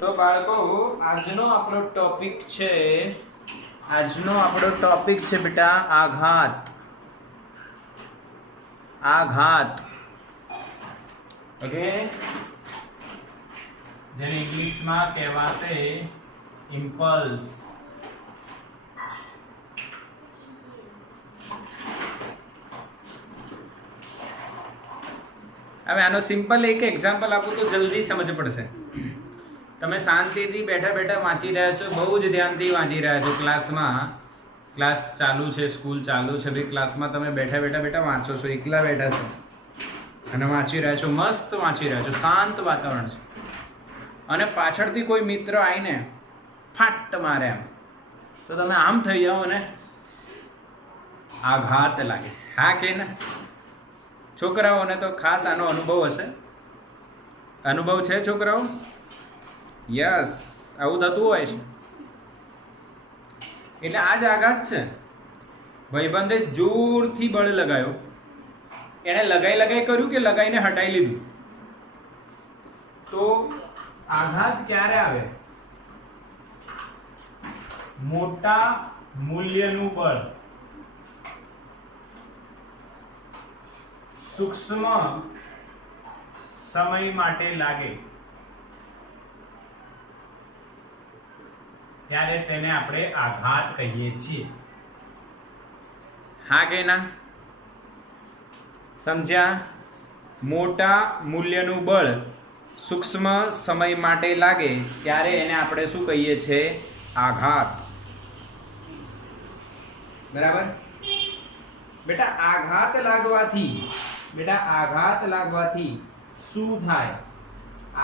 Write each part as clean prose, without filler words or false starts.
તો બાળકો આજનો આપણો ટોપિક છે બેટા આઘાત. ઓકે, જેને ઇંગ્લિશમાં કહેવાશે ઇમ્પલ્સ. હવે આનો સિમ્પલ એક એક્ઝામ્પલ આપું તો જલ્દી સમજ પડશે. તમે શાંતિથી બેઠા બેઠા વાંચી રહ્યા છો, બહુ જ ધ્યાનથી વાંચી રહ્યા છો. ક્લાસ ચાલુ છે, સ્કૂલ ચાલુ છે, ભાઈ ક્લાસમાં તમે બેઠા વાંચો છો, એકલા બેઠા છો અને વાંચી રહ્યા છો, મસ્ત વાંચી રહ્યા છો, શાંત વાતાવરણ છે, અને પાછળથી કોઈ મિત્ર આવીને ફાટ મારે એમ, તો તમે આમ થઈ જાઓ અને આઘાત લાગે. હા કે ના? છોકરાઓને તો ખાસ આનો અનુભવ હશે. અનુભવ છે છોકરાઓ? યસ, આવું થતું હોય છે. એટલે આ જ આઘાત છે. ભાઈબંધે જોરથી બળ લગાવ્યો, એને લગાઈ કર્યું કે લગાઈને હટાવી લીધું. તો આઘાત ક્યારે આવે? મોટા મૂલ્યનું બળ સૂક્ષ્મ સમય માટે લાગે ત્યારે તેને આપણે આઘાત કહીએ છીએ. હા કે ના? સમજ્યા? મોટા મૂલ્યનું બળ સૂક્ષ્મ સમય માટે લાગે ત્યારે એને આપણે શું કહીએ છીએ? આઘાત. બરાબર? બેટા આઘાત લાગવાથી શું થાય?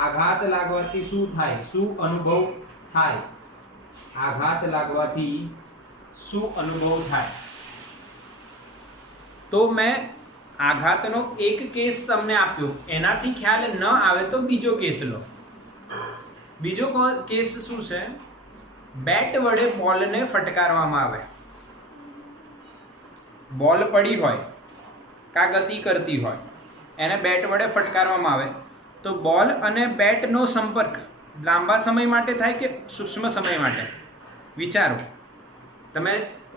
આઘાત લાગવાથી શું થાય? શું અનુભવ થાય? આઘાત લાગવાથી શું અનુભવ થાય? તો મેં આઘાતનો એક કેસ તમને આપ્યો, એનાથી ખ્યાલ ન આવે તો બીજો કેસ લો. બીજો કેસ શું છે? બેટ વડે બોલને ફટકારવામાં આવે. બોલ પડી હોય કા ગતિ કરતી હોય, એને બેટ વડે ફટકારવામાં આવે તો બોલ અને બેટનો સંપર્ક લાંબા સમય માટે થાય કે સૂક્ષ્મ સમય માટે? વિચારો. તમે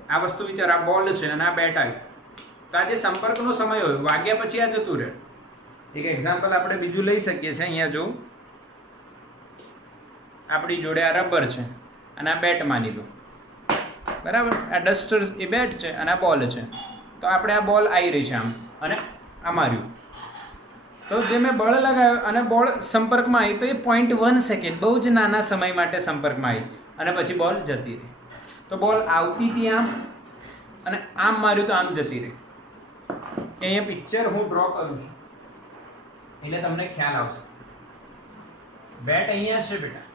આ વસ્તુ વિચારો. આ બોલ છે અને આ બેટ આવ્યું, તો આ જે સંપર્કનો સમય હોય, વાગ્યા પછી આ જતું રહે. એક એક્ઝામ્પલ આપણે બીજું લઈ શકીએ છીએ. અહીંયા જો આપણી જોડે આ રબર છે અને આ બેટ માની લો, બરાબર? આ ડસ્ટર એ બેટ છે અને આ બોલ છે. તો આપણે આ બોલ આવી રહી છે આમ, અને આ માર્યું, તો જે મેં બળ લગાવ્યો અને બોલ સંપર્કમાં આવી, તો એ 0.1 સેકન્ડ, બહુ જ નાના સમય માટે સંપર્કમાં આવી અને પછી બોલ જતી રહી. તો બોલ આવતી હતી આમ અને આમ માર્યું તો આમ જતી રહી. અહીંયા પિક્ચર હું ડ્રો કરું છું એટલે તમને ખ્યાલ આવશે. બેટ અહીંયા છે બેટા,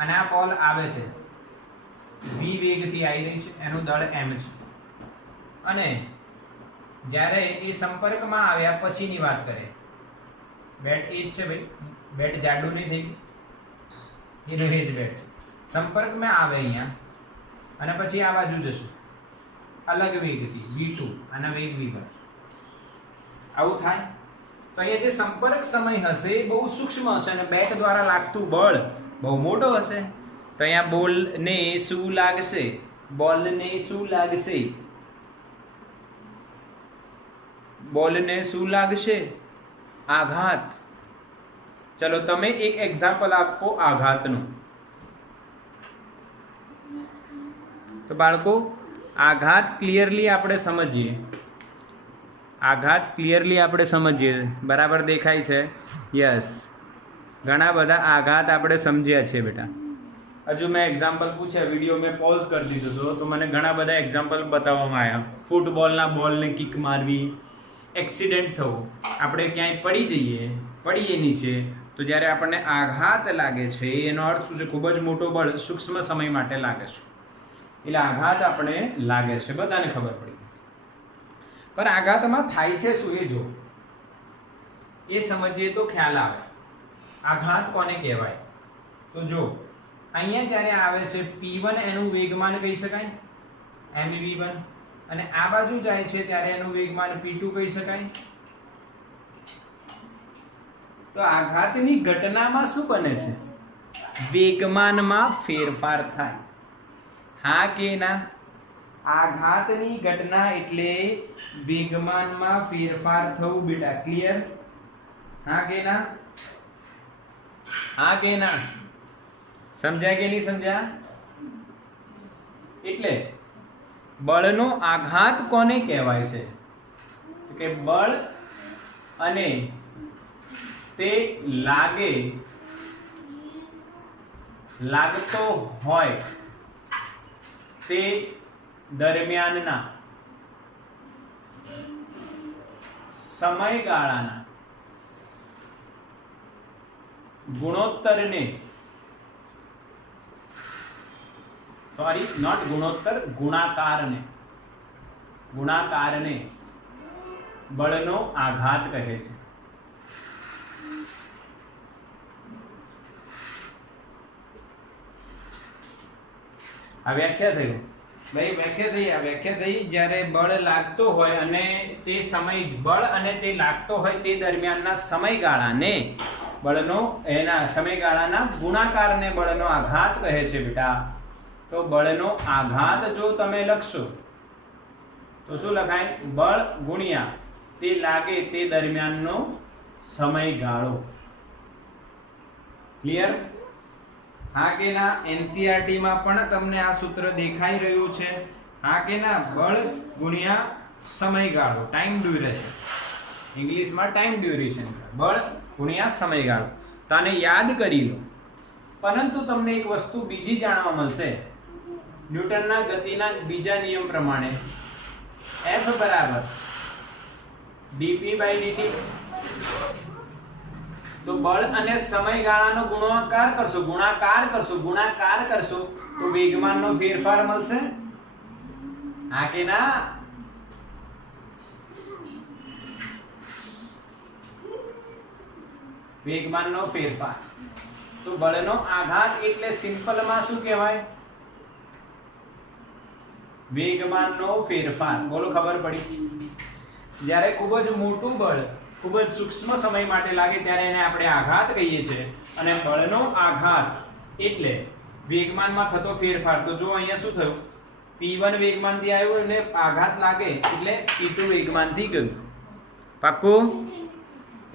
અને આ બોલ આવે છે, v વેગથી આવી રહી છે, એનું દળ m છે. અને જ્યારે એ સંપર્કમાં આવ્યા પછીની વાત કરે, બેટ એ જ છે ભાઈ, બેટ જાડું નહીં થઈ ગયું, એનો એ જ બેટ છે. સંપર્કમાં આવે અહીંયા અને પછી આ બાજુ જશે અલગ વેગથી v2 અને વેગ v1. આવું થાય. તો અહીંયા જે સંપર્ક સમય હશે એ બહુ સૂક્ષ્મ હશે અને બેટ દ્વારા લાગતું બળ બહુ મોટો હશે. તો અહીંયા બોલને શું લાગશે? બોલને શું લાગશે? આઘાત. ચલો તમે એક એક્ઝામ્પલ આપો આઘાતનું. તો બાળકો આઘાત ક્લિયરલી આપણે સમજીએ. બરાબર દેખાય છે? યસ. ઘણા બધા આઘાત આપણે સમજ્યા છે બેટા. હજુ મેં એક્ઝામ્પલ પૂછ્યા, વિડીયો મેં પોઝ કરી દીધો હતો, તો મને ઘણા બધા એક્ઝામ્પલ બતાવવામાં આવ્યા. ફૂટબોલના બોલને કિક મારવી, એક્સિડન્ટ થવું, આપણે ક્યાંય પડીએ નીચે, તો જ્યારે આપણને આઘાત લાગે છે એનો અર્થ શું છે? ખૂબ જ મોટો બળ સૂક્ષ્મ સમય માટે લાગે છે. એટલે આઘાત આપણે લાગે છે, બધાને ખબર પડી. પણ આઘાતમાં થાય છે શું એ જો, એ સમજીએ તો ખ્યાલ આવે. આઘાત કોને કહેવાય? તો જો અહીંયા જ્યારે આવે છે p1, એનું વેગમાન કહી શકાય mv1, અને આ બાજુ જાય છે ત્યારે એનું વેગમાન p2 કહી શકાય. તો આઘાતની ઘટનામાં શું બને છે? વેગમાનમાં ફેરફાર થાય. હા કે ના? આઘાતની ઘટના એટલે વેગમાનમાં ફેરફાર થવું બેટા. ક્લિયર? હા કે ના? હા કે ના? સમજ્યા કે નહીં સમજ્યા? એટલે બળનો આઘાત કોને કહેવાય છે? કે બળ અને તે લાગતો હોય તે દરમિયાનના સમયગાળાના ગુણોત્તરને ગુણાકારને બળનો આઘાત કહે છે. આ વ્યાખ્યા થયું ભાઈ, વ્યાખ્યા થઈ. જ્યારે બળ લાગતો હોય અને તે સમય બળ અને તે લાગતો હોય તે દરમિયાનના સમયગાળાને એના સમયગાળાના ગુણાકારને બળનો આઘાત કહે છે બેટા. તો બળનો આઘાત જો તમે લખશો તો શું લખાય? બળ ગુણ્યા તે લાગે તે દરમિયાનનો સમયગાળો. ક્લિયર? હા કે ના? એનસીઈઆરટી માં પણ તમને આ સૂત્ર દેખાઈ રહ્યું છે. હા કે ના? બળ ગુણ્યા સમયગાળો, ટાઈમ ડ્યુરેશન. ઇંગ્લિશમાં ટાઈમ ડ્યુરેશન, બળ ગુણ્યા સમયગાળો. તો આને યાદ કરી લો. પરંતુ તમને એક વસ્તુ બીજી જાણવા મળશે. ન્યૂટનના ગતિના બીજા નિયમ પ્રમાણે F બરાબર dp/dt. તો બળ અને સમયગાળાનો ગુણાકાર કરશો તો વેગમાનનો ફેરફાર મળશે. હા કે ના? વેગમાનનો ફેરફાર. તો બળનો આઘાત એટલે સિમ્પલમાં શું કહેવાય? વેગમાનનો ફેરફાર. બોલો, ખબર પડી? જ્યારે ખૂબ જ મોટું બળ ખૂબ જ સૂક્ષ્મ સમય માટે લાગે ત્યારે એને આપણે આઘાત કહીએ છીએ. અને બળનો આઘાત એટલે વેગમાનમાં થતો ફેરફાર. તો જો અહીંયા શું થયું? p1 વેગમાનથી આવ્યો અને આઘાત લાગે એટલે p2 વેગમાનથી ગયું. પાક્કું?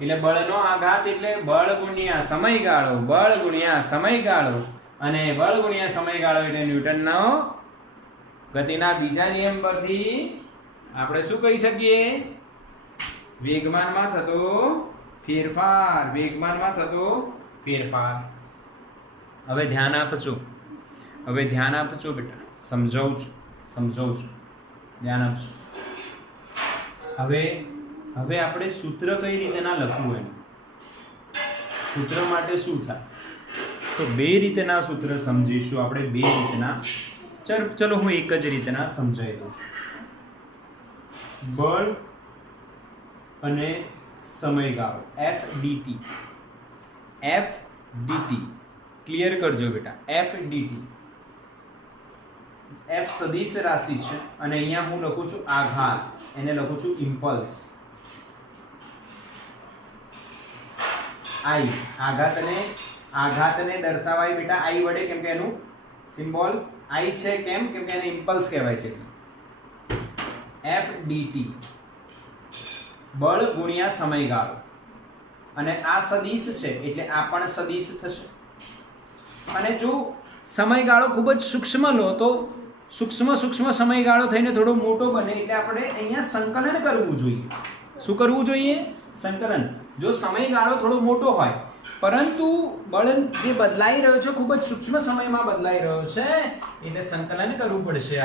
એટલે બળનો આઘાત એટલે બળ ગુણ્યા સમયગાળો, બળ ગુણ્યા સમયગાળો, અને બળ ગુણ્યા સમયગાળો એટલે ન્યૂટનનો ગતિના બીજા નિયમ પરથી આપણે શું કહી શકીએ? વેગમાનમાં થતો ફેરફાર. હવે ધ્યાન આપજો બેટા. સમજાવું છું. ધ્યાન આપજો. હવે આપણે સૂત્ર કઈ રીતે ના લખવું એનું? સૂત્ર માટે શું થાય? તો બે રીતના સૂત્ર સમજીશું આપણે. બે રીતના. ચલો હું એક જ રીતના સમજાવી દઉં છું. બળ અને સમયગાળો FDT. ક્લિયર કરજો બેટા. FDT. F સદિશ રાશિ છે અને અહીંયા હું લખું છું આઘાત, એને લખું છું ઇમ્પલ્સ. I આઘાતને દર્શાવાય બેટા I વડે, કેમ કે એનું સિમ્બોલ I છે. કેમ કે એને ઇમ્પલ્સ કહેવાય છે. FDT બળ ગુણ્યા સમયગાળો. અને આ સદિશ છે એટલે આ પણ સદિશ થશે. અને જો સમયગાળો ખૂબ જ સૂક્ષ્મ લો તો સૂક્ષ્મ સમયગાળો થઈને થોડો મોટો બને એટલે આપણે અહીંયા સંકલન કરવું જોઈએ. શું કરવું જોઈએ? સંકલન. જો સમયગાળો થોડો મોટો હોય પરંતુ બળ જે બદલાઈ રહ્યો છે ખૂબ જ સૂક્ષ્મ સમયમાં બદલાઈ રહ્યો છે એટલે સંકલન કરવું પડશે.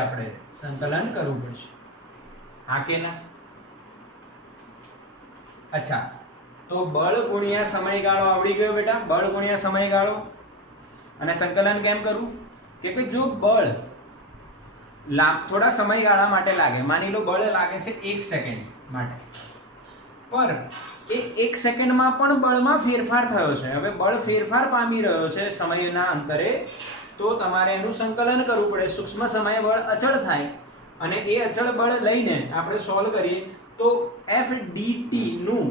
હા કે ના? અચ્છા, તો બળ ગુણ્યા સમયગાળો આવડી ગયો બેટા. બળ ગુણ્યા સમયગાળો. અને સંકલન કેમ કરવું? કે જો બળ થોડા સમયગાળા માટે લાગે, માની લો બળ લાગે છે 1 સેકન્ડ માટે, પર એ 1 સેકન્ડમાં પણ બળમાં ફેરફાર થયો છે. હવે બળ ફેરફાર પામી રહ્યો છે સમયના અંતરે, તો તમારે એનું સંકલન કરવું પડે. સૂક્ષ્મ સમયે બળ અચળ થાય અને એ અચળ બળ લઈને આપણે સોલ્વ કરીએ તો FDT નું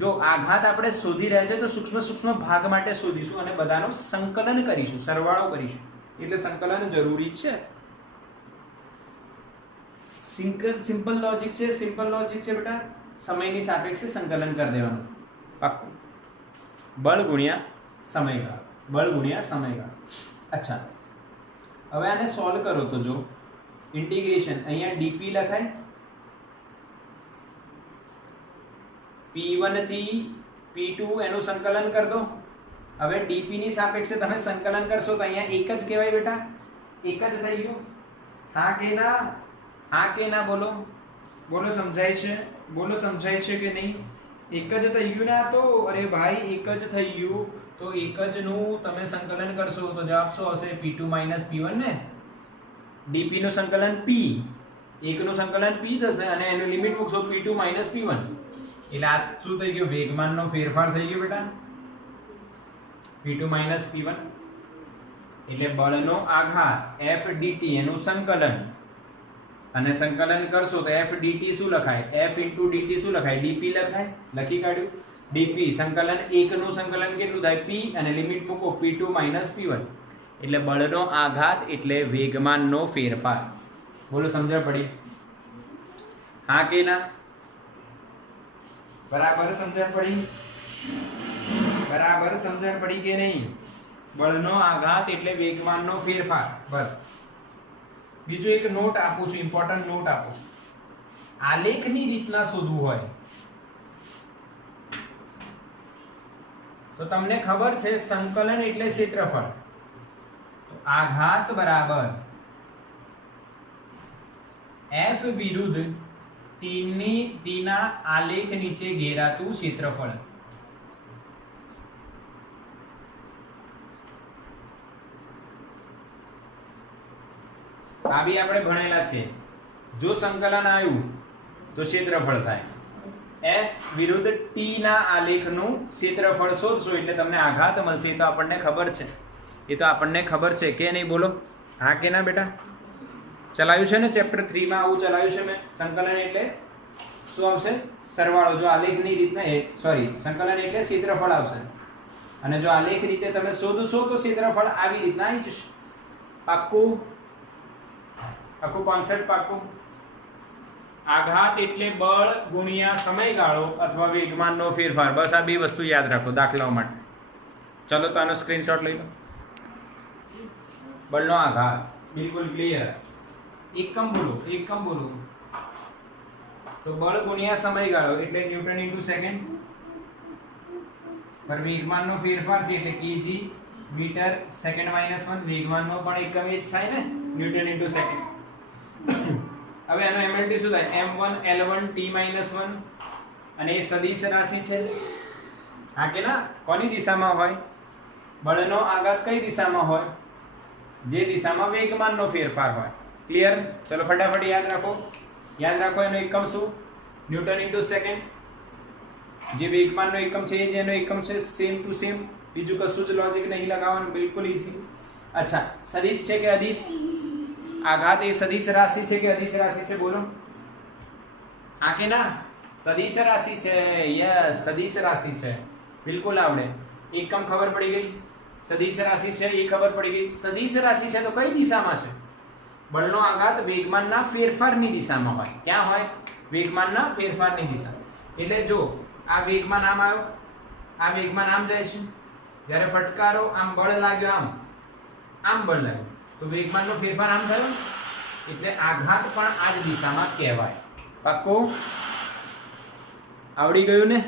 જો આઘાત આપણે શોધી રહ્યા છે તો સૂક્ષ્મ ભાગ માટે શોધીશું અને બધાનું સંકલન કરીશું, સરવાળો કરીશું, એટલે સંકલન જરૂરી છે. સિમ્પલ લોજિક છે બેટા. સમયની સાપેક્ષે સંકલન કરી દેવાનું, પાક્કું. બળ ગુણ્યા સમયગાળો. અચ્છા, હવે આને સોલ્વ કરો તો જો ઇન્ટિગ્રેશન અહીંયા dp લખાય, p1 થી p2 એનું સંકલન કરી દો. હવે dp ની સાપેક્ષે તમે સંકલન કરશો તો અહીંયા એક જ કહેવાય બેટા, એક જ થઈ ગયું. હા કે ના બોલો સમજાય છે કે નહીં? એક જ થઈ ગયું ને? આ તો અરે ભાઈ એક જ થઈ ગયું, તો એક જ નું તમે સંકલન કરશો તો જવાબ શું આવશે? p2 p1 ને. dp નું સંકલન p, એક નું સંકલન p થશે અને એનું લિમિટ મૂકશો p2 p1, એટલે આ શું થઈ ગયું? વેગમાનનો ફેરફાર થઈ ગયો બેટા, p2 p1. એટલે બળનો આઘાત f dt એનું સંકલન, અને સંકલન કરશો તો f dt શું લખાય? f dt શું લખાય? dp લખાય. લખી કાઢ્યું. dp સંકલન, એક નું સંકલન કેટલું થાય? p, અને લિમિટ મૂકો p2 p1. એટલે બળનો આઘાત એટલે વેગમાનનો ફેરફાર. બોલો સમજણ પડી? હા કે ના? બરાબર સમજણ પડી કે નહીં? બળનો આઘાત એટલે વેગમાનનો ફેરફાર. બસ. બીજો એક નોટ આપું છું, ઇમ્પોર્ટન્ટ નોટ આપું છું. આલેખની રીતના શોધવું હોય તો તમને ખબર છે સંકલન એટલે ક્ષેત્રફળ. તો આઘાત બરાબર f વિરુદ્ધ t ના આલેખ નીચે ઘેરાતું ક્ષેત્રફળ. આ બી આપણે ભણેલા છે. જો સંકલન આવ્યું તો ક્ષેત્રફળ થાય. f વિરુદ્ધ t ના આલેખનું ક્ષેત્રફળ શોધશો એટલે તમને આઘાત મળશે. તો આપણને ખબર છે, એ તો આપણને ખબર છે કે નહીં? બોલો હા કે ના બેટા? ચલાવ્યું છે ને ચેપ્ટર 3 માં, આવું ચલાવ્યું છે મેં. સંકલન એટલે શું આવશે? સરવાળો. જો આલેખની રીતના સંકલન એટલે ક્ષેત્રફળ આવશે, અને જો આલેખ રીતે તમે શોધશો તો ક્ષેત્રફળ આવી રીતના આવી જશે. પાક્કું? આખું કોન્સેપ્ટ પાક્કું? આઘાત એટલે બળ ગુણ્યા સમયગાળો અથવા વેગમાનનો ફેરફાર. બસ આ બે વસ્તુ યાદ રાખો દાખલાઓ માટે. ચલો તો આનો સ્ક્રીનશોટ લઈ લો. બળનો આઘાત બિલકુલ ક્લિયર. એકમ બોલો. તો બળ ગુણ્યા સમયગાળો એટલે ન્યૂટન ઇન્ટુ સેકન્ડ. પર વેગમાનનો ફેરફાર છે એટલે કેજી મીટર સેકન્ડ -1. વેગમાનનો પણ એકમ એ જ થાય ને, ન્યૂટન ઇન્ટુ સેકન્ડ. હવે આનો MLT શું થાય? m1 l1 t -1, અને એ સદિશ રાશિ છે. હા કે ના? કોની દિશામાં હોય? બળનો આઘાત કઈ દિશામાં હોય? જે દિશામાં વેગમાનનો ફેરફાર હોય. ક્લિયર? ચલો ફટાફટ યાદ રાખો. એનો એકમ શું? Newton into second. જે વેગમાનનો એકમ છે એ જેનો એકમ છે, સેમ ટુ સેમ. બીજું કશું જ લોજિક નહીં લગાવવાનું, બિલકુલ ઈઝી. અચ્છા, સદિશ છે કે અદિશ? આઘાત એ સદિશ રાશિ છે કે અદિશ રાશિ છે? બોલો હા કે ના? સદિશ રાશિ છે. યસ, સદિશ રાશિ છે. બિલકુલ આવડે. એકમ ખબર પડી ગઈ, સદિશ રાશિ છે એ ખબર પડી ગઈ. સદિશ રાશિ છે તો કઈ દિશામાં છે? બળનો આઘાત વેગમાનના ફેરફારની દિશામાં હોય. ક્યાં હોય? વેગમાનના ફેરફારની દિશા. એટલે જો આ વેગમાન આમ આવ્યો, આ વેગમાન આમ જાય છે, જ્યારે ફટકારો આમ બળ લાગ્યો, આમ બળ લાગ્યું, તો વેગમાનનો ફેરફાર આમ થયો, એટલે આઘાત પણ આ જ દિશામાં કહેવાય. પાક્કું? આવડી ગયું ને?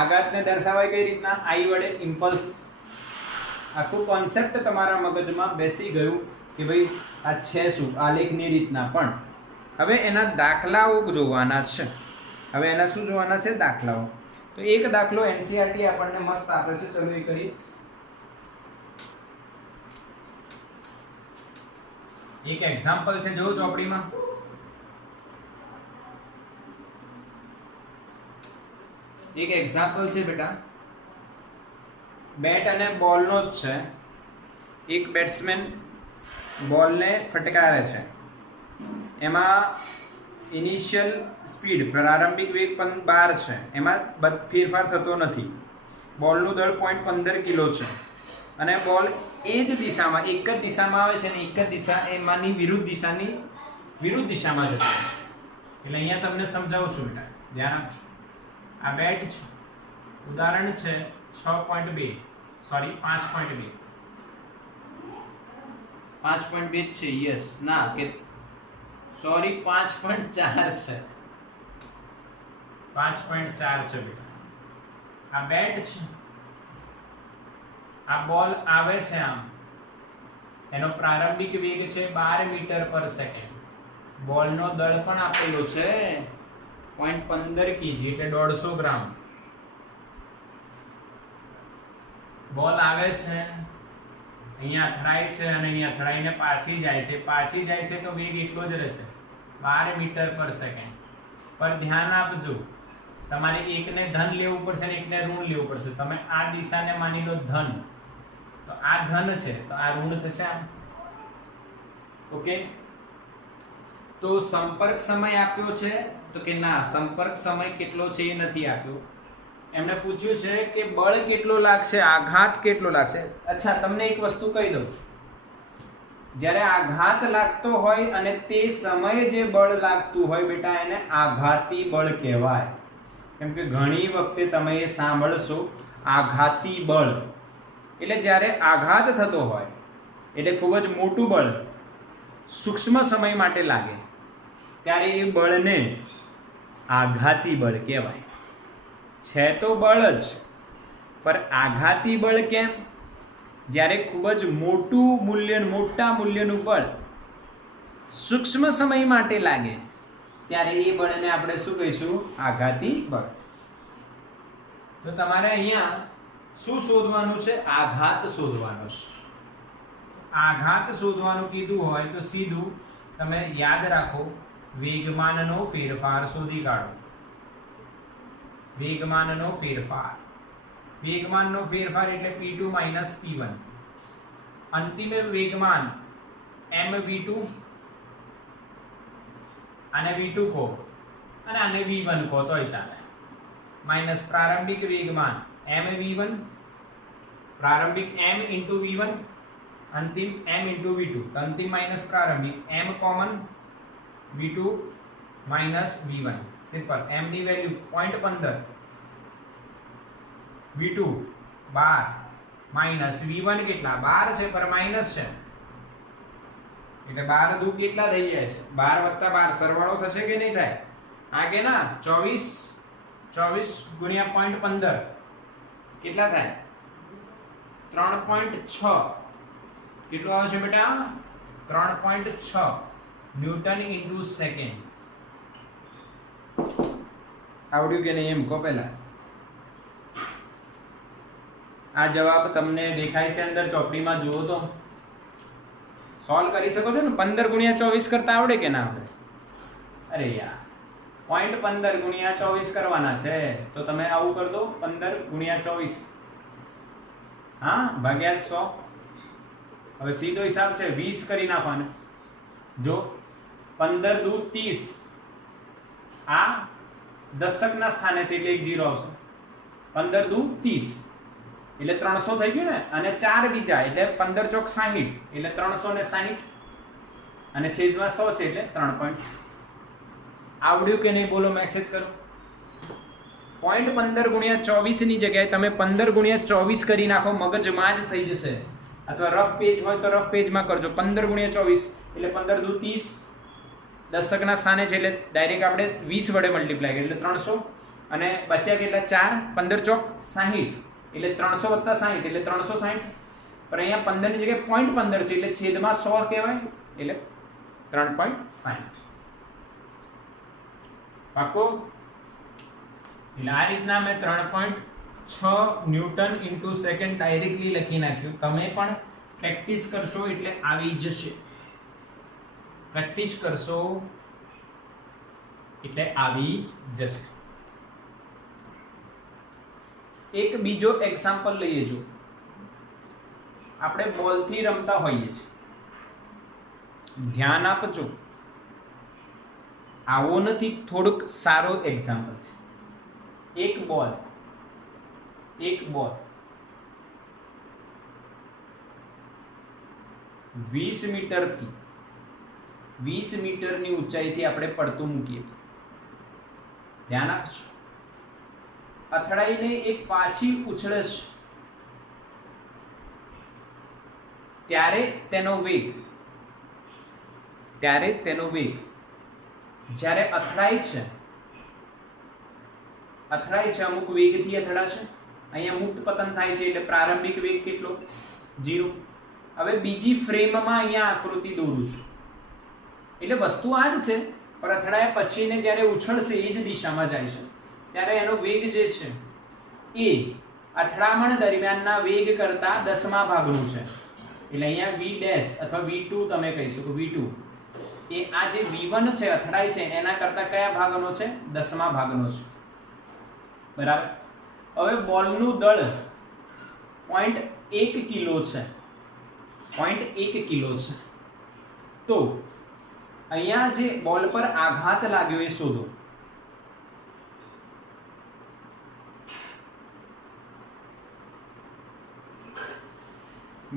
આઘાતને દર્શાવાય કઈ રીતના? I વડે, ઇમ્પલ્સ. આખું કોન્સેપ્ટ તમારા મગજમાં બેસી ગયું કે ભાઈ આ છે શું, આલેખની રીતના. પણ હવે એના દાખલાઓ જોવાના છે. હવે એના શું જોવાના છે? દાખલાઓ. તો એક દાખલો NCERT આપણને મસ્ત આપે છે, ચલો એ કરીએ. એક એક્ઝામ્પલ છે, જો ચોપડીમાં. એક એક્ઝામ્પલ છે બેટા, બેટ અને બોલનો જ છે. એક બેટ્સમેન બોલને ફટકારે છે, એમાં ઇનિશિયલ સ્પીડ પ્રારંભિક વેગ 12 છે, એમાં ફેરફાર થતો નથી. બોલનું દળ 0.15 કિલો છે અને બોલ એ જ દિશામાં એક જ દિશામાં આવે છે ને એક જ દિશા એમાંની વિરુદ્ધ દિશામાં જશે. એટલે અહીંયા તમને સમજાવું છું બેટા, ધ્યાન આપજો. આ બેટ છે, ઉદાહરણ છે 6.2 સોરી 5.2 5.2 છે. યસ ના કે સોરી 5.4 છે, 5.4 છે બેટા. આ બેટ છે, આ બોલ આવે છે આમ, એનો પ્રારંભિક વેગ છે 12 મીટર પર સેકન્ડ. બોલનો દળ પણ આપેલો છે 0.15 kg એટલે 150 ગ્રામ. બોલ આવે છે, અહીંયા અથડાય છે અને અહીંયા અથડાઈને પાછી જાય છે. પાછી જાય છે તો વેગ એટલો જ રહેશે 12 મીટર પર સેકન્ડ. પર ધ્યાન આપજો, તમારે એકને ધન લેવું પડશે અને એકને ઋણ લેવું પડશે. તમે આ દિશાને માની લો ધન, તો આ ધન છે તો આ ઋણ થશે આમ. ઓકે, તો સંપર્ક સમય આપ્યો છે તો કે ના, સંપર્ક સમય કેટલો છે એ નથી આપ્યો. એમને પૂછ્યું છે કે બળ કેટલો લાગશે, આઘાત કેટલો લાગશે. અચ્છા, તમને એક વસ્તુ કહી દઉં, જ્યારે આઘાત લાગતો હોય અને તે સમયે જે બળ લાગતું હોય બેટા એને આઘાતી બળ કહેવાય. કેમ કે ઘણી વખતે તમે એ સાંભળશો આઘાતી બળ એટલે જ્યારે આઘાત થતો હોય એટલે ખૂબ જ મોટું બળ સૂક્ષ્મ સમય માટે લાગે ત્યારે એ બળને આઘાતી બળ કહેવાય. છે તો બળ જ, પર આઘાતી બળ કેમ? જ્યારે ખૂબ જ મોટા મૂલ્યનું બળ સૂક્ષ્મ સમય માટે લાગે ત્યારે એ બળને આપણે શું કહીશું? આઘાતી બળ. તો તમારે અહીંયા શું શોધવાનું છે? આઘાત શોધવાનો છે. આઘાત શોધવાનું કીધું હોય તો સીધું તમે યાદ રાખો, વેગમાનનો ફેરફાર શોધી કાઢો. વેગમાનનો ફેરફાર એટલે p2 p1. અંતિમ વેગમાન mv2, આને v2 કહો અને આને v1 કહો તોય ચાલે, માઇનસ પ્રારંભિક વેગમાન mv1, પ્રારંભિક m into v1, અંતિમ m into v2. અંતિમ માઇનસ પ્રારંભિક, m common, v2 minus v1. Simple. m ની વેલ્યુ 0.15, v2 12 માઇનસ v1 કેટલા? 12 છે પર માઇનસ છે એટલે 12 દુ કેટલા થઈ જાય છે? 12 + 12 સરવાળો થશે કે નહીં થાય? આ કે ના 24 ગુણ્યા 0.15 કેટલા થાય? 3.6. કેટલું આવે છે બેટા? 3.6 ન્યૂટન ઇન્ટુ સેકન્ડ. આવડ્યું કે નહીં એમ કહો પહેલા. આ જવાબ તમને દેખાય છે અંદર ચોપડીમાં? જુઓ તો સોલ્વ કરી શકો છો ને? 15 ગુણ્યા 24 કરતા આવડે કે ના આવડે? અરે યાર, 0.15 ગુણ્યા 24 કરવાના છે તો તમે આવું કરી દો, 15 ગુણ્યા 24 હા ભાગ્યા 100. હવે સીધો હિસાબ છે 20 કરી નાખવાનો. જો 15 દુ 30, આ દશકના સ્થાને છે એટલે એક 0 આવશે. 15 દુ 30 એટલે 300 થઈ ગયું ને, અને 4 બીજા એટલે 15 ચોક 60 એટલે 360 અને છેદમાં 100 છે એટલે 3. આવડ્યું કે નહીં બોલો? મેસેજ કરો. 0.15 ગુણ્યા 24 ની જગ્યાએ તમે 15 ગુણ્યા 24 કરી નાખો, મગજમાં જ થઈ જશે. અથવા રફ પેજ હોય તો રફ પેજમાં કરજો. 15 ગુણ્યા 24 એટલે 15 દુ 30, દશકના સ્થાને છે એટલે ડાયરેક્ટ આપણે 20 વડે મલ્ટીપ્લાય કરીએ એટલે 300, અને બચ્યા કેટલા? 4. 15 ચોક 60 એટલે 300 + 60 એટલે 360. પણ અહીંયા 15 ની જગ્યાએ 0.15 છે એટલે છેદમાં 100 કહેવાય એટલે 3.60. પાકો? એટલે આ રીતના મેં 3.6 ન્યૂટન ઇન્ટુ સેકન્ડ ડાયરેક્ટલી લખી નાખ્યું. તમે પણ પ્રેક્ટિસ કરશો એટલે આવી જશે. પ્રેક્ટિસ કરશો એટલે આવી જશે. એક બીજો એક્ઝામ્પલ લઈએ. જો આપણે બોલથી રમતા હોઈએ છીએ, ધ્યાન આપજો. આવો નથી, થોડુંક સારો એક્ઝામ્પલ છે. એક બોલ 20 મીટરની ઊંચાઈથી આપણે પડતું મૂકીએ, ધ્યાન આપજો. અથડાઈને એક પાછી ઉછળે છે, ત્યારે તેનો વેગ જ્યારે અથડાય છે અમુક વેગથી અથડાશે. અહીંયા મુક્ત પતન થાય છે એટલે પ્રારંભિક વેગ કેટલો? 0. હવે બીજી ફ્રેમમાં અહીંયા આકૃતિ દોરું છું, એટલે વસ્તુ આ જ છે, પણ અથડાયા પછીને જ્યારે ઉછળશે એ જ દિશામાં જાય છે, ત્યારે એનો વેગ જે છે એ અથડામણ દરમિયાનના વેગ કરતા 10મા ભાગનું છે. એટલે અહીંયા v' અથવા v2 તમે કહી શકો. v2 એ આ જે v1 છે અથડાય છે એના કરતા કયા ભાગનો છે? 10મા ભાગનો છે. બરાબર. હવે બોલનું દળ 0.1 કિલો છે. 0.1 કિલો છે. તો અહીંયા જે બોલ પર આઘાત લાગ્યો એ શોધો.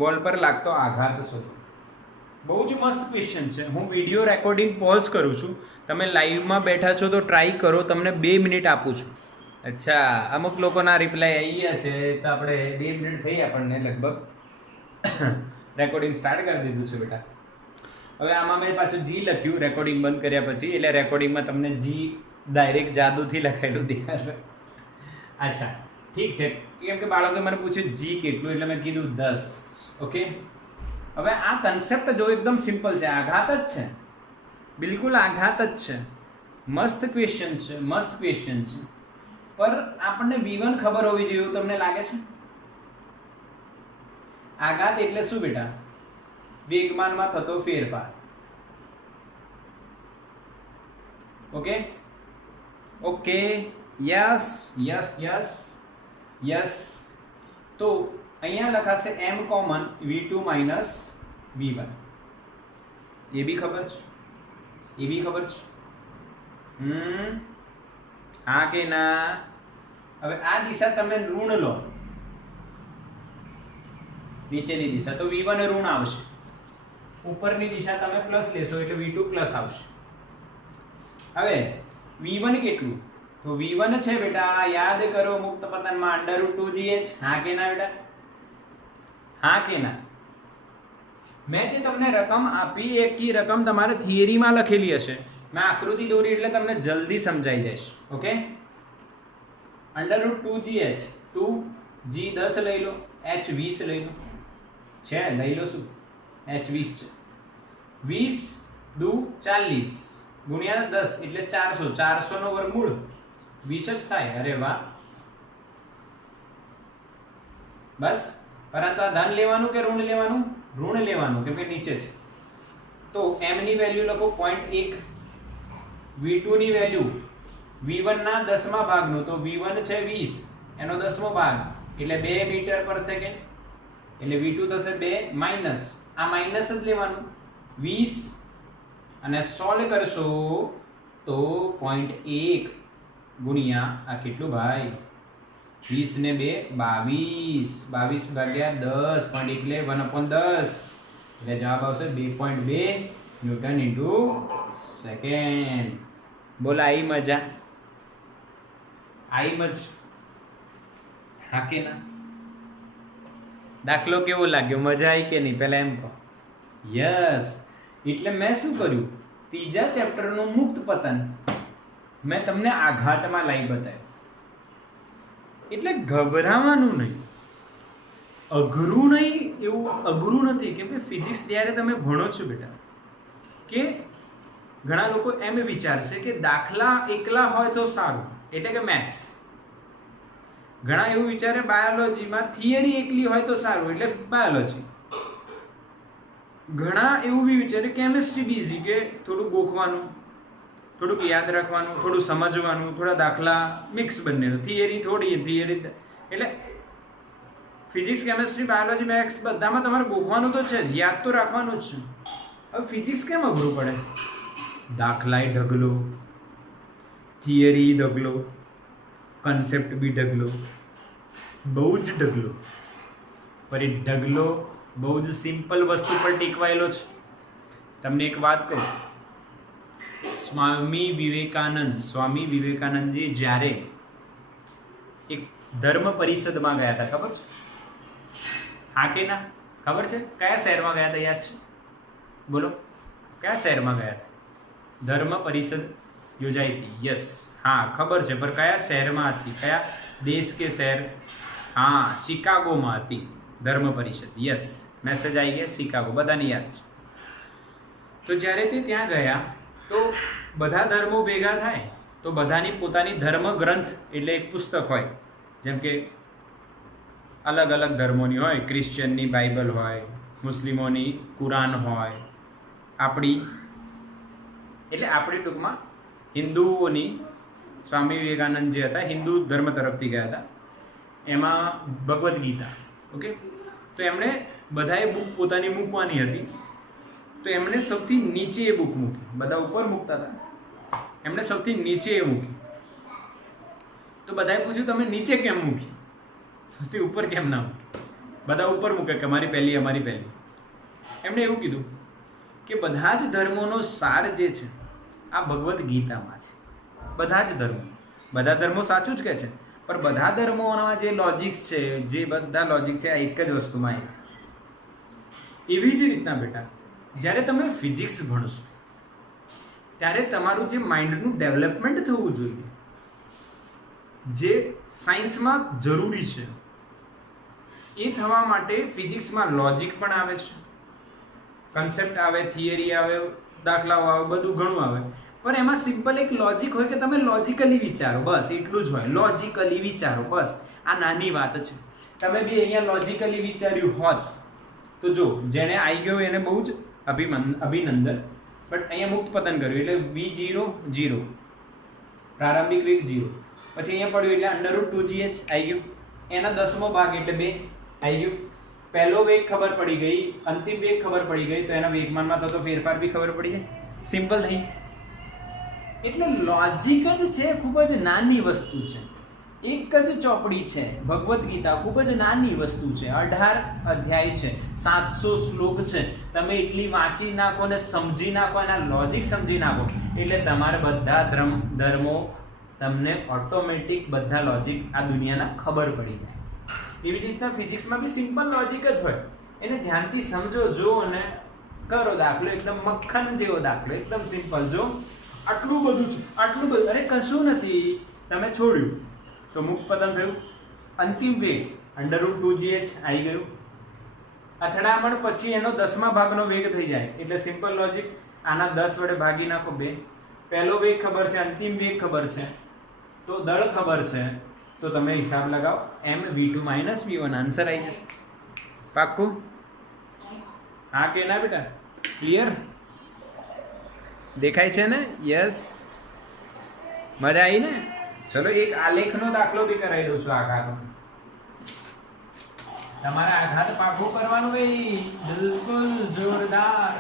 બોલ પર લાગતો આઘાત શોધો. બહુ જ મસ્ત ક્વેશ્ચન છે. હું વિડીયો રેકોર્ડિંગ પોઝ કરું છું, તમે લાઈવમાં બેઠા છો તો ટ્રાય કરો. તમને 2 મિનિટ આપું છું. અચ્છા, અમુક લોકોના રિપ્લાય આવી ગયા છે, તો આપણે 2 મિનિટ થઈ આપણને લગભગ રેકોર્ડિંગ સ્ટાર્ટ કરી દીધું છે બેટા. હવે આમાં મેં પાછું જી લખ્યું રેકોર્ડિંગ બંધ કર્યા પછી, એટલે રેકોર્ડિંગમાં તમને જી ડાયરેક્ટ જાદુથી લખાયેલું દેખાશે. અચ્છા, ઠીક છે. કેમ કે બાળકોએ મને પૂછ્યું જી કેટલું, એટલે મેં કીધું 10. ઓકે. હવે આ કન્સેપ્ટ જો એકદમ સિમ્પલ છે, આઘાત જ છે, બિલકુલ આઘાત જ છે. મસ્ત ક્વેશ્ચન છે, પર આપણને v1 ખબર હોવી જોઈએ એવું તમને લાગે છે? આઘાત એટલે શું બેટા? વેગમાનમાં થતો ફેરફાર. ઓકે. યસ. તો અહીંયા લખાશે m common v2 minus v1. એ બી ખબર છે. હા કે ના? હવે આ દિશા તમે ઋણ લો, નીચેની દિશા, તો v1 ઋણ આવશે. ઉપરની દિશા તમે પ્લસ લેશો એટલે v2 પ્લસ આવશે. હવે v1 કેટલું? તો v1 છે બેટા, યાદ કરો મુક્ત પતનમાં √2gh. હા કે ના બેટા? હા કે ના? મેં જે તમને રકમ આપી એ કી રકમ તમારે થિયરીમાં લખેલી હશે, મેં આકૃતિ દોરી એટલે તમને જલ્દી સમજાઈ જશે. ઓકે. √2gh, 2g 10 લઈ લો, h 20 લઈ લો. છે લઈ લો, શું h 20 છે. 20 દુ 40 ગુણ્યા 10 એટલે 400 નો વર્ગમૂળ 20 જ થાય. અરે વાહ, બસ. પરંતુ આ ધન લેવાનું કે ઋણ લેવાનું? ઋણ લેવાનું, કેમ કે નીચે છે. તો m ની વેલ્યુ લખો 0.1, v2 ની વેલ્યુ v1 ના 10મા ભાગનું, તો v1 છે 20, એનો 10મો ભાગ એટલે 2 મીટર પર સેકન્ડ, એટલે v2 થશે 2 માઇનસ આ માઇનસ જ લેવાનું 20 અને સોલ્વ કરશો તો 0.1 ગુણ્યા આ કેટલું ભાઈ? 20 ને 2 22 ભાગ્યા 10, 0.1 એટલે 1/10, એટલે જવાબ આવશે 2.2 ન્યૂટન ઇન્ટુ સેકન્ડ. બોલો, આવી મજા? આવી મજ? હા કે ના? દાખલો કેવો લાગ્યો? મજા આવી કે નહીં? પહેલા એમ કહો. યસ. એટલે મેં શું કર્યું? ત્રીજા ચેપ્ટરનું મુક્ત પતન મેં તમને આઘાતમાં લાવી બતાવ્યું. એટલે ગભરાવાનું નહીં, અઘરું નહીં. એવું અઘરું નથી, કેમ કે ફિઝિક્સ જ્યારે તમે ભણો છો બેટા, કે ઘણા લોકો એમ વિચારશે કે દાખલા એકલા હોય તો સારું, એટલે કે મેથ્સ. ઘણા એવું વિચારે બાયોલોજીમાં થિયરી એકલી હોય તો સારું, એટલે બાયોલોજી. ઘણા એવું બી વિચારે કેમિસ્ટ્રી બી ઇઝી, કે થોડું ગોખવાનું, થોડુંક યાદ રાખવાનું, થોડું સમજવાનું, થોડા દાખલા મિક્સ બંનેનું, થિયરી એટલે ફિઝિક્સ, કેમિસ્ટ્રી, બાયોલોજી, મેથ્સ બધામાં તમારે ગોખવાનું તો છે જ, યાદ તો રાખવાનું જ છે. હવે ફિઝિક્સ કેમ અઘરું પડે? દાખલાય ઢગલો, થિયરી ઢગલો, કન્સેપ્ટ બી ઢગલો, બહુ જ ઢગલો. પર એ ઢગલો બહુ જ સિમ્પલ વસ્તુ પર ટીકવાયેલો છે. તમને એક વાત કહું, સ્વામી વિવેકાનંદજી જ્યારે એક ધર્મ પરિષદમાં ગયા હતા, ખબર છે? હા કે ના? ખબર છે? કયા શહેરમાં ગયા હતા? યાદ છે? બોલો, કયા શહેરમાં ગયા હતા? ધર્મ પરિષદ યોજાઈ હતી. યસ, હા ખબર છે, પણ કયા શહેરમાં હતી? કયા દેશ કે શહેર? હા, શિકાગોમાં હતી ધર્મ પરિષદ. યસ, મેસેજ આવી ગયા, શિકાગો, બધાને યાદ છે. તો જ્યારે તે ત્યાં ગયા તો બધા ધર્મો ભેગા થાય તો બધાની પોતાની ધર્મ ગ્રંથ એટલે એક પુસ્તક હોય. જેમ કે અલગ અલગ ધર્મોની હોય, ક્રિશ્ચિયનની બાઇબલ હોય, મુસ્લિમોની કુરાન હોય, આપણી ટૂંકમાં હિન્દુઓની સ્વામી વિવેકાનંદ જે હતા હિન્દુ ધર્મ તરફથી ગયા હતા, એમાં ભગવદ્ ગીતા. ઓકે, તો એમણે બધાએ બુક પોતાની મૂકવાની હતી, તો એમણે સૌથી નીચે એ બુક મૂકી. બધા ઉપર મૂકતા હતા, એમણે સૌથી નીચે એ મૂકી. તો બધાએ પૂછ્યું તમે નીચે કેમ મૂકી, સૌથી ઉપર કેમ ના મૂકી? બધા ઉપર મૂકે કે અમારી પહેલી. એમણે એવું કીધું કે બધા જ ધર્મોનો સાર જે છે આ ભગવદ્ ગીતામાં છે. બધા ધર્મો સાચું જ કહે છે, પણ બધા ધર્મોના જે લોજિક્સ છે, જે બધા લોજિક છે આ એક જ વસ્તુમાં આવે. એવી જ રીતના બેટા, જ્યારે તમે ફિઝિક્સ ભણશો ત્યારે તમારું જે માઇન્ડનું ડેવલપમેન્ટ થવું જોઈએ, જે સાયન્સમાં જરૂરી છે, એ થવા માટે ફિઝિક્સમાં લોજિક પણ આવે છે, કન્સેપ્ટ આવે, થિયરી આવે, દાખલાઓ આવે, બધું ઘણું આવે. પણ એમાં સિમ્પલ એક લોજિક હોય કે તમે લોજિકલી વિચારો, બસ એટલું જ હોય. લોજિકલી વિચારો, બસ આ નાની વાત છે. તમે બી અહીંયા લોજિકલી વિચાર્યું હોત તો જો જેને આવી ગયો એને બહુ જ અભિનંદન. બટ અહીંયા મુક્ત પતન કર્યું એટલે V0 0, પ્રારંભિક વેગ 0, પછી અહીંયા પડ્યું એટલે √2gh આવી ગયું, એના 10મો ભાગ એટલે 2 આવી ગયું. પહેલો વેગ ખબર પડી ગઈ, અંતિમ વેગ ખબર પડી ગઈ, તો એના વેગમાનમાં થતો ફેરફાર બી ખબર પડી જાય. સિમ્પલ થઈ. એટલે લોજિક જ છે, ખૂબ જ નાની વસ્તુ છે. એક જ ચોપડી છે ભગવદ્ ગીતા, ખૂબ જ નાની વસ્તુ છે. 18 અધ્યાય છે, 700 શ્લોક છે. તમે એટલી વાંચી નાખો ને સમજી નાખો, એના લોજિક સમજી નાખો એટલે તમારે બધા ધર્મો તમને ઓટોમેટિક બધા લોજિક આ દુનિયાના ખબર પડી જાય. એવી જ રીતના ફિઝિક્સમાં બી સિમ્પલ લોજિક જ હોય, એને ધ્યાનથી સમજો, જો અને કરો. દાખલો એકદમ મક્ખન જેવો દાખલો, એકદમ સિમ્પલ. જો આટલું બધું છે, આટલું બધું, અરે કશું નથી, તમે છોડ્યું તો મુક્ત પતન થયું. અંતિમ વેગ √2gh આવી ગયું. અથડામણ પછી એનો 10મા ભાગનો વેગ થઈ જાય એટલે સિમ્પલ લોજિક, આના 10 વડે ભાગી નાખો 2. પહેલો વેગ ખબર છે, અંતિમ વેગ ખબર છે, તો દળ ખબર છે, તો તમે હિસાબ લગાવો, mv2 - v1 આન્સર આવી જશે. પાક્કું? હા કે ના બેટા? ક્લિયર? દેખાય છે ને? યસ, મજા આવી ને? ચલો એક આલેખનો દાખલો બી કરાવી દઉં છું. આઘાતનો તમારે આઘાત પાકું કરવાનું ભાઈ, બિલકુલ જોરદાર,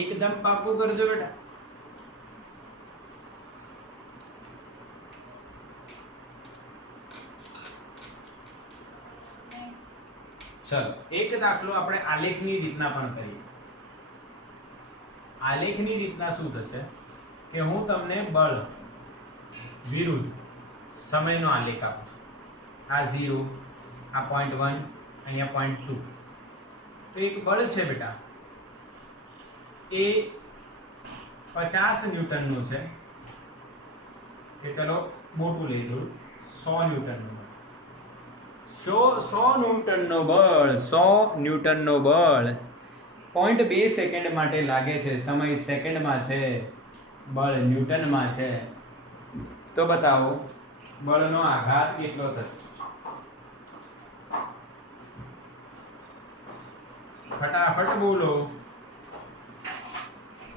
એકદમ પાકું કરજો બેટા. ચલો એક દાખલો આપણે આલેખની રીતના પણ કરીએ. આલેખની રીતના શું થશે કે હું તમને બળ વિરુદ્ધ સમયનો આલેખ આપું છું. આ 0, આ 0.1, અહીંયા 0.2. તો એક બળ છે બેટા, એ 50 ન્યૂટનનું છે, કે ચલો મોટું લઈ લઉં, 100 ન્યૂટનનું. 100 ન્યૂટનનો બળ, 100 ન્યૂટનનો બળ 0.2 સેકન્ડ માટે લાગે છે. સમય સેકન્ડમાં છે, બળ ન્યૂટનમાં છે. તો બતાવો બળનો આઘાત કેટલો થશે? ફટાફટ બોલો,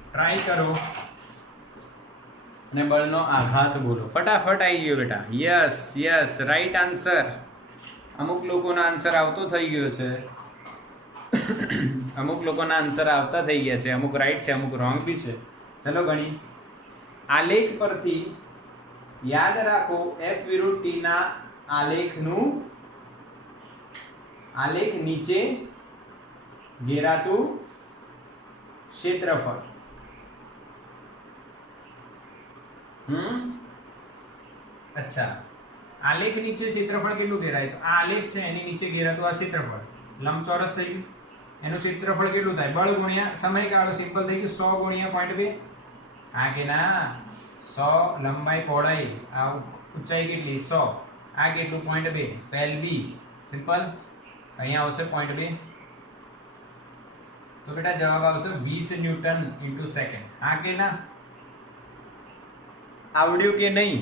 ટ્રાય કરો અને બળનો આઘાત બોલો. ફટાફટ આવી ગયો બેટા. Yes yes, right answer. અમુક લોકોનો આન્સર આવતો થઈ ગયો છે, અમુક લોકોના આન્સર આવતા થઈ ગયા છે, અમુક રાઈટ છે, અમુક રોંગ બી છે. ચલો ગણી. આલેખ પરથી યાદ રાખો એફ વિરુદ્ધ ટી ના આલેખ નીચે ઘેરાતું ક્ષેત્રફળ. અચ્છા, આલેખ નીચે ક્ષેત્રફળ કેટલું ઘેરાય? તો આ આલેખ છે એની નીચે ઘેરાતું આ ક્ષેત્રફળ લંબચોરસ થઈ ગયું. એનું ક્ષેત્રફળ કેટલું થાય? બળ ગુણ્યા સમયગાળો. સિમ્પલ થઈ ગયું. 100 ગુણ્યા 0.2. આ કે ના 100 લંબાઈ પહોળાઈ, આ ઊંચાઈ કેટલી 100, આ કેટલું 0.2, તો LB સિમ્પલ. અહીંયા આવશે 0.2. તો બેટા જવાબ આવશે 20 ન્યૂટન ઇન્ટુ સેકન્ડ. હા કે ના? આવડ્યું કે નહીં?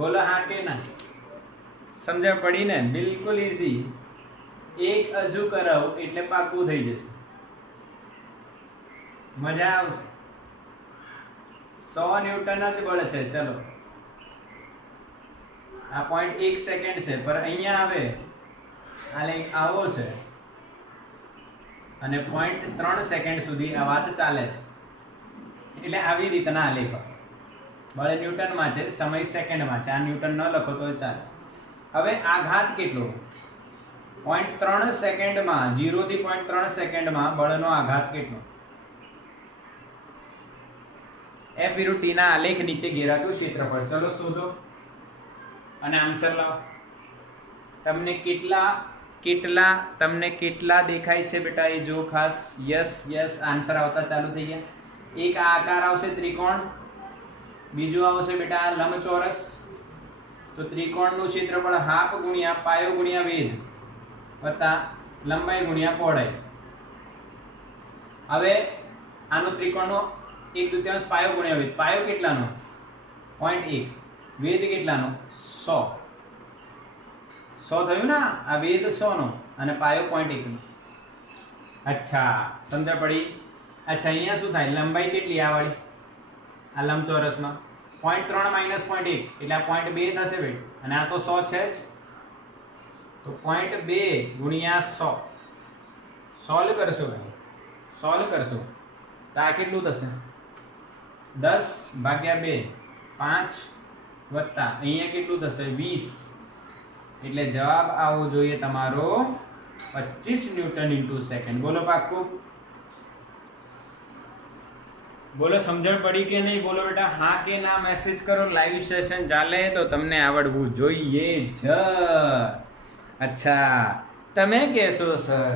બોલો હા કે ના? સમજણ પડી ને? બિલકુલ ઈઝી. એક હજુ કરાવ એટલે પાકું થઈ જશે. મજા આવશે. 100 ન્યૂટન જ બળ છે. ચલો, આ 0.1 સેકન્ડ છે, પર અહીંયા આવે આલેખ આવો છે અને 0.3 સેકન્ડ સુધી આ વાત ચાલે છે. એટલે આવી રીતના આલેખ. બળ ન્યૂટનમાં છે, સમય સેકન્ડમાં છે. આ ન્યૂટન ન લખો તો ચાલે. હવે આઘાત કેટલો? 0.3 સેકન્ડમાં, 0 થી 0.3 સેકન્ડમાં બળનો આઘાત કેટલો? એફ વિરુદ્ધ ટી ના આલેખ નીચે ઘેરાતું ક્ષેત્રફળ. ચલો શોધો અને આન્સર લાવો. તમને કેટલા દેખાય છે બેટા? એ જો ખાસ. યસ આન્સર આવતા ચાલુ થઈ ગયા. એક આ આકાર આવશે ત્રિકોણ, બીજું આવશે બેટા લંબચોરસ. તો ત્રિકોણનું ક્ષેત્રફળ હાફ ગુણ્યા પાયો ગુણ્યા વેધ વત્તા લંબાઈ ગુણ્યા પહોળાઈ. હવે આનો ત્રિકોણનો 1/2 પાયો ગુણ્યા વેધ. પાયો કેટલાનો? 0.1. વેધ કેટલાનો? 100. 100 થયું ને? આ વેધ 100 નો અને પાયો 0.1 નો. અચ્છા, સમજ પડી? અચ્છા, અહીંયા શું થાય? લંબાઈ કેટલી આ વાળી? આ લંબચોરસમાં 0.3 માઇનસ 0.1 એટલે આ 0.2 થશે બેટ. અને આ તો 100 છે જ, તો 0.2 ગુણ્યા 100 સોલ્વ કરશો ભાઈ. સોલ્વ કરશો તો આ કેટલું થશે? 10/2 5 વત્તા અહીંયા કેટલું થશે? 20. એટલે જવાબ આવવો જોઈએ તમારો 25 ન્યૂટન ઇન્ટુ સેકન્ડ. બોલો પાક્કું? બોલો સમજણ પડી કે નહીં? બોલો બેટા હા કે ના મેસેજ કરો. લાઈવ સેશન ચાલે તો તમને આવડવું જોઈએ જ. અચ્છા, તમે કહેશો સર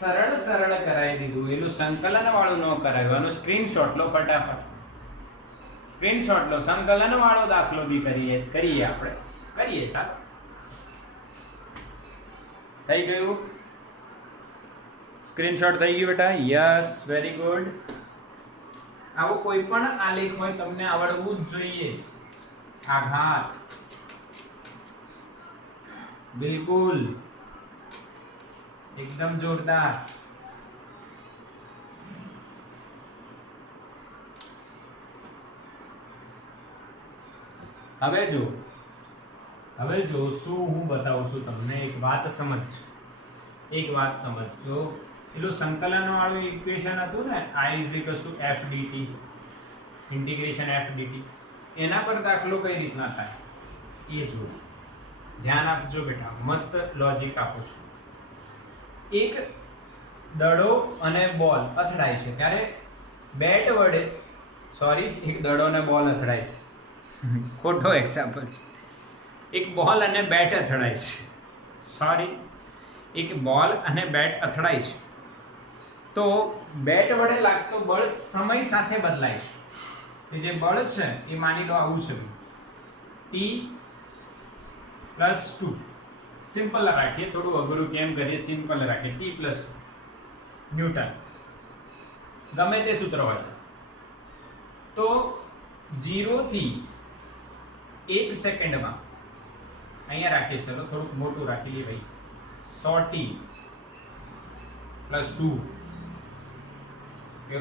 સરળ કરાવી દીધું, એનું સંકલન વાળું ન કરાવ્યું. આનું સ્ક્રીનશોટ લો ફટાફટ. સ્ક્રીનશોટ લો. સંકલન વાળો દાખલો બી કરીએ આપણે. કરીએ ચાલો. થઈ ગયું? સ્ક્રીનશોટ થઈ ગયું બેટા? Yes, very good. આવો કોઈ પણ આલેખ હોય તમને આવડવું જ જોઈએ. આઘાત બિલકુલ એકદમ જોરદાર. હવે જો શું હું બતાવું છું તમને. એક વાત સમજજો. પેલું સંકલન વાળું ઇક્વેશન હતું ને, I = f dt, integration f dt, એના પર દાખલો કઈ રીતના થાય એ જોજો. ધ્યાન આપજો બેટા, મસ્ત લોજિક આપો છું. એક દડો અને બોલ અથડાય છે ત્યારે બેટ વડે, એક દડો અને બોલ અથડાય છે, ખોટો એક્ઝામ્પલ છે. એક બોલ અને બેટ અથડાય છે, એક બોલ અને બેટ અથડાય છે. તો બેટ વડે લાગતો બળ સમય સાથે બદલાય છે. કે જે બળ છે એ માની લો આવું છે, T+2. સિમ્પલ રાખીએ, થોડું અઘરું કેમ કરીએ, સિમ્પલ રાખીએ. T+2 ન્યૂટન, ગમે તે સૂત્ર હોય. તો 0 થી 1 સેકન્ડમાં અહીંયા રાખીએ, ચલો થોડુંક મોટું રાખી લઈએ ભાઈ, 100T+2.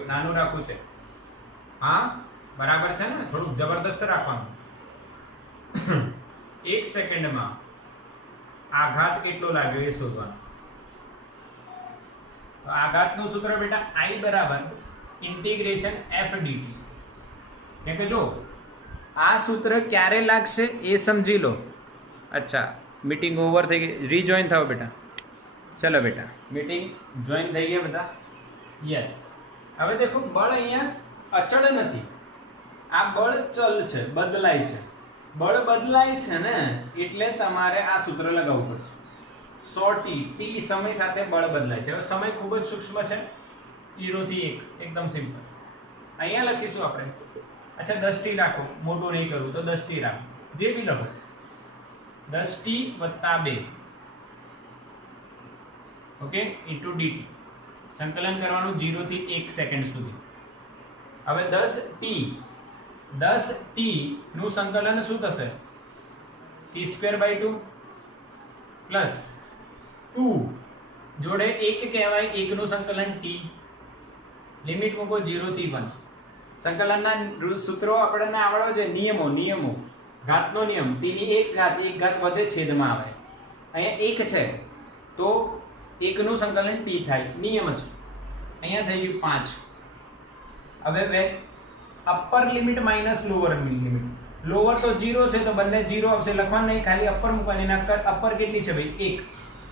નાનું રાખવું છે, હા બરાબર છે ને? થોડુંક જબરદસ્ત રાખવાનું. 1 સેકન્ડમાં આઘાત કેટલો લાગ્યો એ શોધવાનું. તો આઘાતનું સૂત્ર બેટા I બરાબર ઇન્ટિગ્રેશન f dt. કેમ કે જો આ સૂત્ર ક્યારે લાગશે એ સમજી લો. અચ્છા, મીટિંગ ઓવર થઈ ગઈ, રીજોઈન થાઓ બેટા. ચલો બેટા, મીટિંગ જોઈન થઈ ગયા બધા? યસ. હવે દેખો, બળ અહીંયા અચળ નથી, આ બળ ચલ છે, બદલાય છે. બળ બદલાય છે ને એટલે તમારે આ સૂત્ર લગાવવું પડશે. 100t, t સમય સાથે બળ બદલાય છે. હવે સમય ખૂબ જ સૂક્ષ્મ છે, 0 થી 1, એકદમ સિમ્પલ. અહીંયા લખીશું આપણે. અચ્છા, 10t રાખો, મોટું નહીં કરવું તો 10t રાખો, જે બી લખો. 10t + 2 okay into dt. સંકલન કરવાનું 0 થી 1 સેકન્ડ સુધી. હવે 10t નું સંકલન શું થશે? t²/2 પ્લસ 2 જોડે 1 કહેવાય, 1 નું સંકલન t. લિમિટ મૂકો 0 થી 1. સંકલનના સૂત્રો આપણને આવડો છે, નિયમો. ઘાતનો નિયમ, t ની 1 ઘાત વધે છેદમાં આવે. અહીંયા 1 છે તો 1 નું સંકલન t થાય, નિયમ છે. અહીંયા થઈ ગયું 5. હવે upper limit minus lower limit. Lower તો 0 છે તો બંને 0 આવશે, લખવાનું નહીં, ખાલી અપર મૂકવાની. અપર કેટલી છે ભાઈ? 1,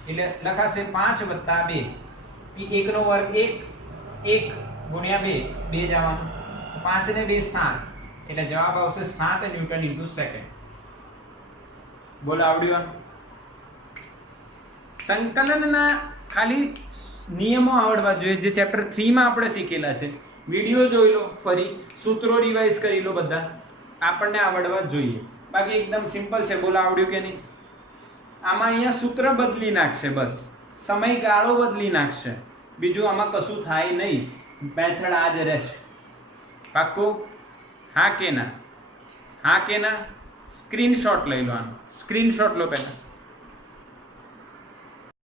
એટલે લખાશે 5 + 2. 1 નો વર્ગ 1 ગુણ્યા 2 જવાનું. 5 ને 2 7, એટલે જવાબ આવશે 7 ન્યૂટન ઇન્ટુ સેકન્ડ. બોલો, આવડ્યું? સંકલનના ખાલી નિયમો આવડવા જોઈએ, જે ચેપ્ટર 3 માં આપણે શીખેલા છે. વિડીયો જોઈ લો, ફરી સૂત્રો રિવાઇઝ કરી લો, બધા આપણને આવડવા જોઈએ. બાકી એકદમ સિમ્પલ છે. બોલો, આવડ્યું કે નહીં? આમાં અહીંયા સૂત્ર બદલી નાખશે, બસ સમયગાળો બદલી નાખશે, બીજું આમાં કશું થાય નહીં. મેથડ આ જ રહેશે. પાક્કું? હા કે ના? સ્ક્રીનશોટ લઈ લો. આનો સ્ક્રીનશોટ લો પહેલા.